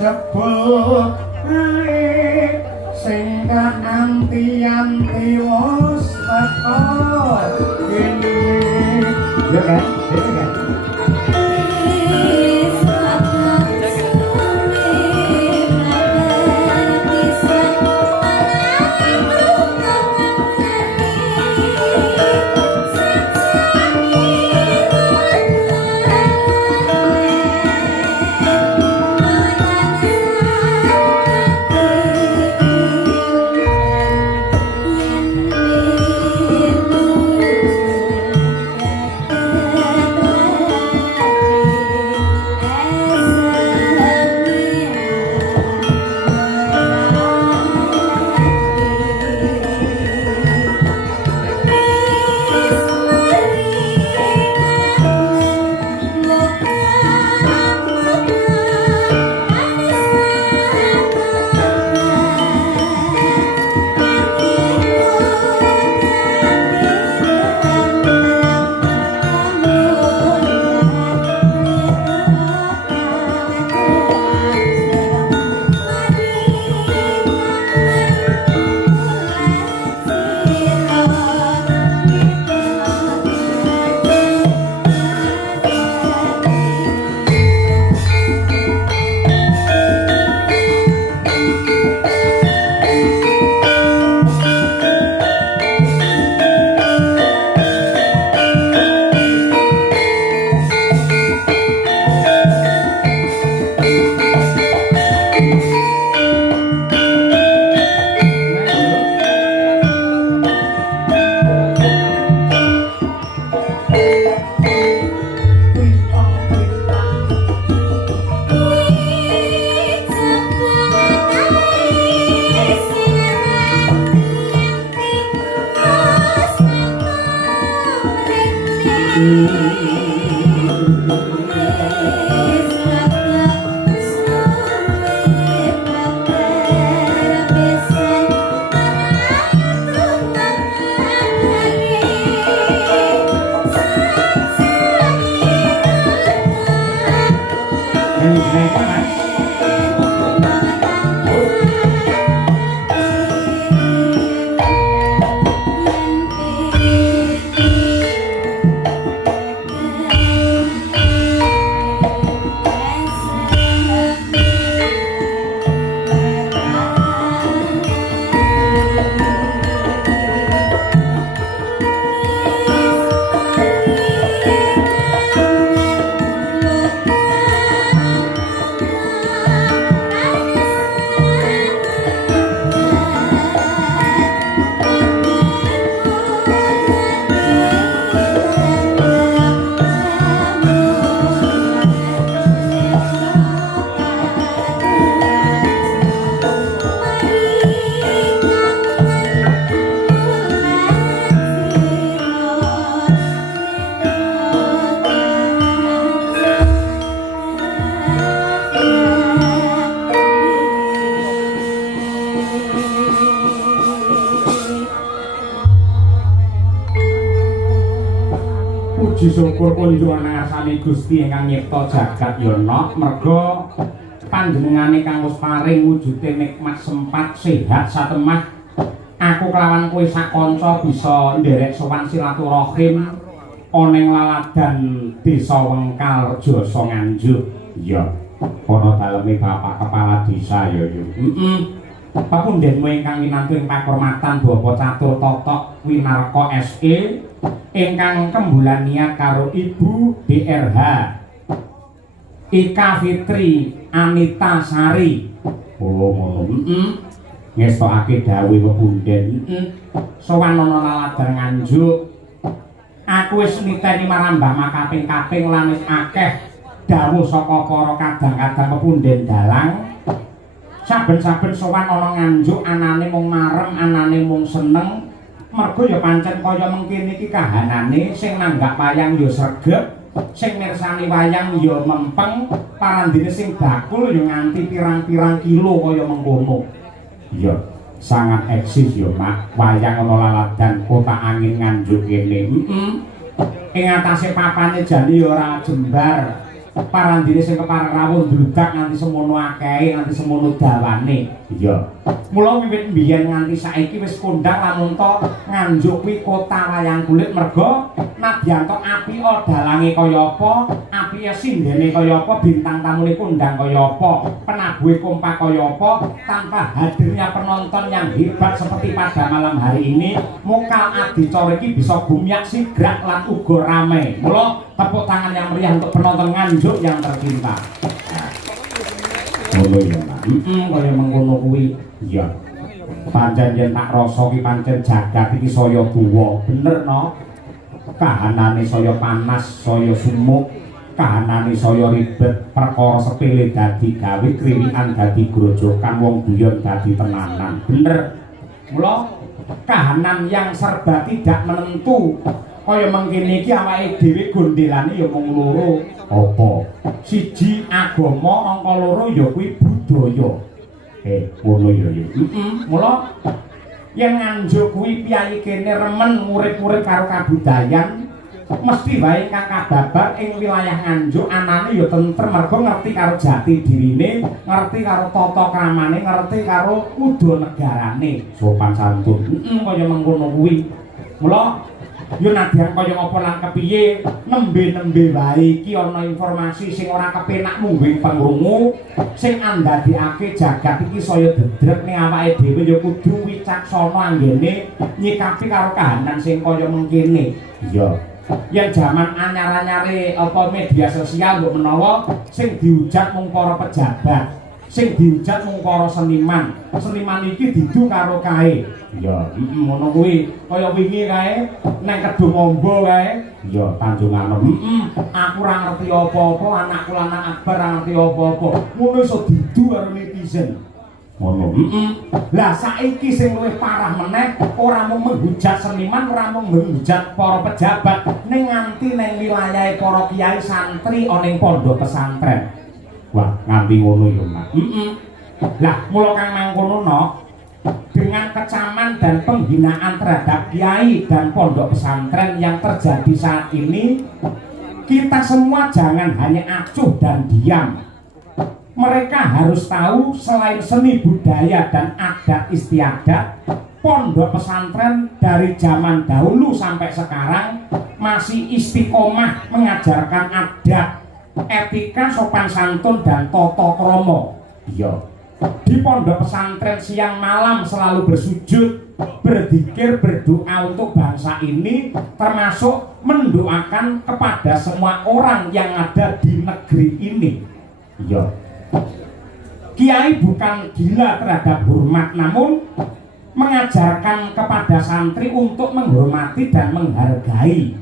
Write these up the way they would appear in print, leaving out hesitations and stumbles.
jebul sing anti-anti wis teko kene ya kan dhewe kan syukur kunjungan ngasani Gusti ingkang nyipta jagat yana merga panjenengane kang wis paring wujude nikmat sempat sehat satemah aku kelawan kowe sakanca bisa nderek sowan silaturahim ana ing laladan Desa Wengkal Jasa Nganjuk ya ana daleme Bapak Kepala Desa ya Papundenmu ingkang winantu ing pakurmatan Bapak Catur Totok Winarka SE ingkang kembulan niat karo Ibu DRH Ika Fitri Anita Sari ngono ngestokake dawuh pepunden sowan ana laladan Nganjuk aku wis niteni marambah makaping-kaping lan wis akeh dawuh saka para kadang-kadang pepunden dalang saben-saben sowan ana Nganjuk anane mung marem anane mung seneng mergo ya pancen kaya mengkene iki kahanane sing nanggak wayang ya sregep sing mirsani wayang ya mempeng parandene sing bakul ya nganti pirang-pirang kilo kaya mengkono ya sangat eksis ya Mak wayang ana laladan kota angin Nganjuk kene ing atase papane jane ya ora jembar parandine sing kepareng rawuh ndludak nganti semono akehe nganti semono dawane. Iya. Mula wiwit mbiyen nganti saiki wis kondhang lamun to Nganjuk kuwi kota wayang kulit merga nadyan to apika dalange kaya apa, apike sindene kaya apa, bintang tamune kondhang kaya apa, penabuhe kompak kaya apa, tanpa hadirnya penonton yang hebat seperti pada malam hari ini, mokal adicara iki bisa gumyak sigrak lan uga rame. Mula tepuk tangan yang meriah untuk penonton Nganjuk yang tercinta. Ngono ya, Pak. Kaya mengkono kuwi. Iya. Pancen yen tak rasa ki pancen jagat iki saya buwa. Bener no. Kahanane saya panas, saya sumuk, kahanane saya ribet, perkara sepele dadi gawe, kriwikan dadi grojokan, wong guyon dadi tenanan. Bener. Mula kahanan yang serba tidak menentu. Kaya mengkene iki awake dhewe gondelane ya mung loro. Apa? Siji agama, angka loro ya kuwi budaya. Ngono ya. Mula yen Nganjuk kuwi piyayi kene remen urip-urip karo kabudayan, mesti wae kang kababar ing wilayah Nganjuk anane ya tentrem mergo ngerti karo jati dirine, ngerti karo tata kramane, ngerti karo kudu negarane, sopan santun. Kaya mengkono kuwi. Mula yo nadyan kaya apa lan kepiye nembe-nembe wae iki ana informasi sing ora kepenak mungguing pangrungu sing andadekake jagat iki saya dedrek ning awake dhewe ya kudu wicaksana anggene nyikapi karo kahanan sing kaya mengkene. Iya. Yen jaman anyar-anyare apa media sosial mbok menawa sing dihujat mung para pejabat, sing dihujat mung para seniman. Seniman iki didu karo kae. Iya, ngono kuwi. Kaya wingi kae nang Kedung Amba kae. Iya, Tanjung Anom. Aku ora ngerti apa-apa, anakku lanang Akbar ora ngerti apa-apa. Ngono iso didu karo netizen. Ngono. Lah saiki sing luwih parah meneh, ora mung menghujat seniman, ora mung menghujat para pejabat, ning nganti ning wilayahe para kiai santri ana ing pondok pesantren. Wah, nganti ngono ya, Mas. Lah, mula kang mangkono no, dengan kecaman dan penghinaan terhadap kiai dan pondok pesantren yang terjadi saat ini, kita semua jangan hanya acuh dan diam. Mereka harus tahu selain seni budaya dan adat istiadat, pondok pesantren dari zaman dahulu sampai sekarang masih istiqomah mengajarkan adat, etika, sopan santun dan tata krama. Iya. Di pondok pesantren siang malam selalu bersujud, berzikir, berdoa untuk bangsa ini, termasuk mendoakan kepada semua orang yang ada di negeri ini. Ya. Kiai bukan gila terhadap hormat, namun mengajarkan kepada santri untuk menghormati dan menghargai.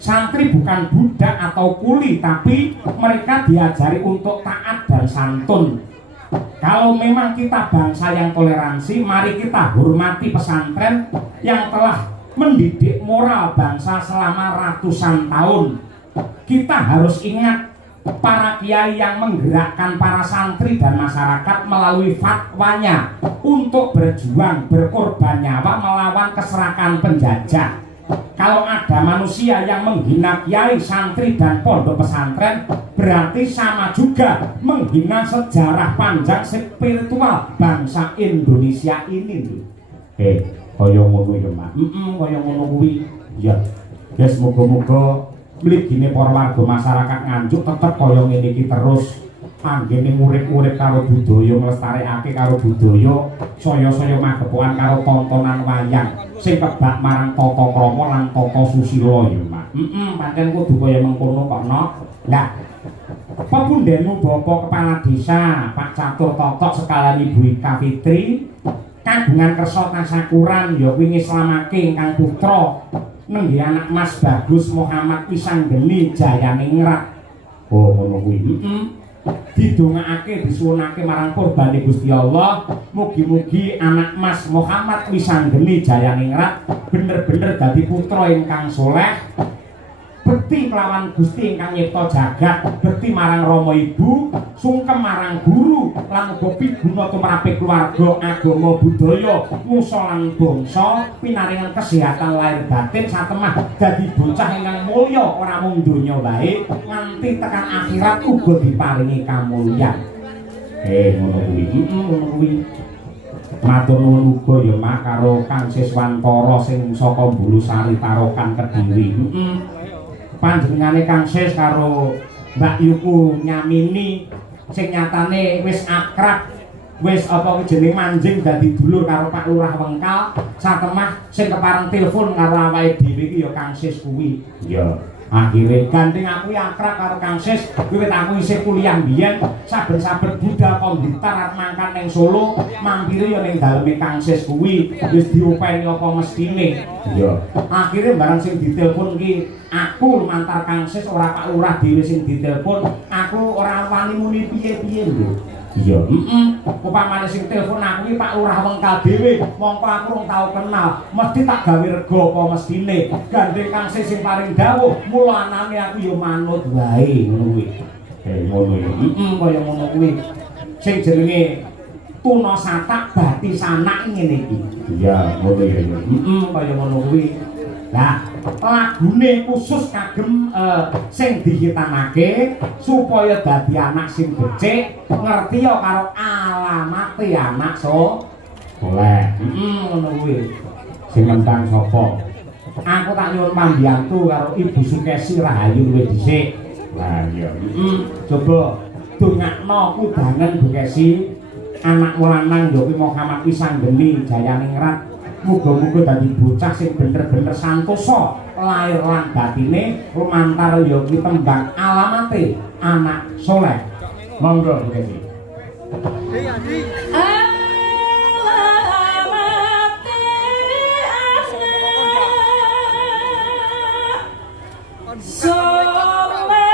Santri bukan budak atau kuli, tapi mereka diajari untuk taat dan santun. Kalau memang kita bangsa yang toleransi, mari kita hormati pesantren yang telah mendidik moral bangsa selama ratusan tahun. Kita harus ingat para kiai yang menggerakkan para santri dan masyarakat melalui fatwanya untuk berjuang, berkorban nyawa melawan keserakahan penjajah. Kalau ada manusia yang menghina kiai, santri, dan pondok pesantren, berarti sama juga menghina sejarah panjang spiritual bangsa Indonesia ini. Kaya ngono ya, Mas. Kaya ngono kuwi. Ya. Ya semoga-moga mligine para warga masyarakat Nganjuk tetep kaya ngene iki terus. Anggene urip-urip karo budaya, nglestarekake karo budaya, saya-saya magepokan karo tontonan wayang sing kebak marang tata krama lan tata susila ya, Mas. Pancen kudu kaya mengkono kok, no. Lah, pepundhenmu Bapak Kepala Desa, Pak Catur Totok sekalian Ibu Ika Fitri, kagungan kersa tasakuran ya kuwi ngislamake ingkang putra nenggi anak Mas Bagus Muhammad Wisanggeni Jayaningrat. Oh, ngono kuwi. Didongakake disuwunake marang kurbane Gusti Allah, mugi-mugi anak Mas Muhammad Wisanggeni Jayaningrat bener-bener dadi putra ingkang soleh, bekti kelawan Gusti ingkang nyipta jagat, bekti marang Rama Ibu, sungkem marang guru lan uga piguna tumraping keluarga, agama, budaya, nusa lan bangsa, pinaringan kesehatan lahir batin satemah dadi bocah ingkang mulya ora mung donya wae, nganti tekan akhirat uga diparingi kamulyan. Ngono kuwi. Matur nuwun uga ya Mak karo Kang Siswantara sing saka Bulusari Tarokan Kediri. Panjenengane Kang Sis karo Mbak Yuku Nyamini sing nyatane wis akrab, wis apa jeneng manjing dadi dulur karo Pak Lurah Wengkal, satemah sing kepareng telepon karo awake dhewe iki ya Kang Sis kuwi. Iya. Akhire gandeng aku akrab karo Kang Sis wiwit aku isih kuliah mbiyen, saben-saben budal komputer arep mangkat ning Solo, mampire ya ning daleme Kang Sis kuwi wis diopeni apa mestine. Iya. Akhire barang sing ditelepon ki aku lumantar Kang Sis ora Pak Lurah dhewe sing ditelepon, aku ora wani muni piye-piye lho. Iya, upamane sing telepon aku iki Pak Lurah Wengkal dhewe, mongko aku rung tau kenal, mesti tak gawe rega apa mestine. Gandeng Kang Sis sing paring dawuh, mula anane aku ya manut wae ngono kuwi. Ngono ya. Kaya ngono kuwi. Sing jenenge tuna satak bati sanak ngene iki. Iya, ngono ya. Kaya ngono kuwi. Lah, lagune khusus kagem sing dihitamake supaya dadi anak sing becik, ngerti ya karo alamate anak soleh. Ngono kuwi. Sing nentang sapa? Aku tak nyuwun pambiyantu karo Ibu Sukesi Rahayu luwih dhisik. Lah iya. Coba dongakno kudangen Bu Kesi, anak lanang Yogi Muhammad Wisanggeni Jayane Ngrat. Muga-muga dadi bocah sing bener-bener santosa lahir lan batine, lumantar ya ki tembang alamate anak soleh. Monggo Bu Kesi. So